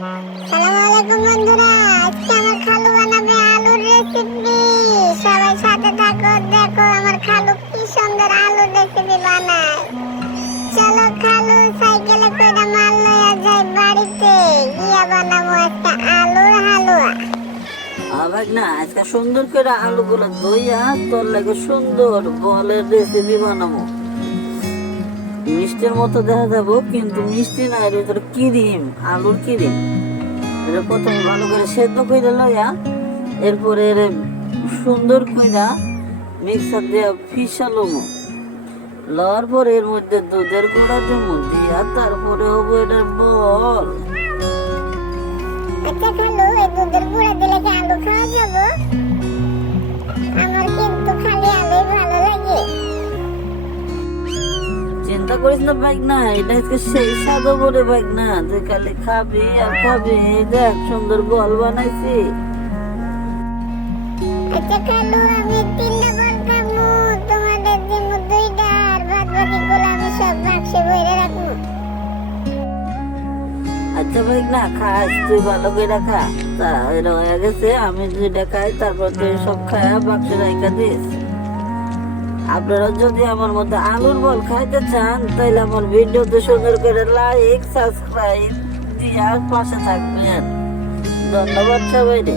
আলাইকুম বন্ধুরা, আজকে আমার খালু বানাবে আলুর রেসিপি। সবাই সাথে থাকো, দেখো আমার খালু কি সুন্দর আলুর রেসিপি বানায়। চলো খালু সাইকেলে করে মাল লইয়া যাই বাড়িতে গিয়া বানাবো একটা আলুর হালুয়া। আবার না আজকে সুন্দর করে আলুগুলো ধুইয়া তোর লাগে সুন্দর বলের রেসিপি বানাবো। মিষ্টির মতো দেখা যাবো কিন্তু মিষ্টি না, এর ভিতরে ক্রিম, আলুর ক্রিম। এটা প্রথমে ভালো করে সেদ্ধ করে লইয়া এরপরে সুন্দর করে মিক্সার দিয়ে ফিসালো লওয়ার পরে এর মধ্যে দুধের গুঁড়া দেবো দিয়া তারপরে হবো এটার বল। আচ্ছা খালু, এই দুধের গুঁড়া দিলে কি আলু খাওয়া যাবে? আমার কিন্তু খালি আলুই ভালো লাগে। চিন্তা করিস না বাইক না, এটা আজকে সেই স্বাদ বলে বাইক না যে খালি খাবি আর খাবি। দেখ সুন্দর বল বানাইছি। আচ্ছা খালু, আমি 3টা বল খাবো, তোমাদের দিমু 2টা, আর বাদ বাকিগুলো আমি সব বাক্সে ভরে রাখবো। আচ্ছা বাইক না, খাস তুই ভালো করে খা। তা এটা হয়ে গেছে, আমি 2টা খাই, তারপর তুই সব খায়া বাক্সে রাখা দিস। আপনারা যদি আমার মধ্যে আলুর বল খাইতে চান তাহলে আমার ভিডিওতে সুন্দর করে লাইক সাবস্ক্রাইব দিয়া পাশে থাকবেন। ধন্যবাদ সবাই রে।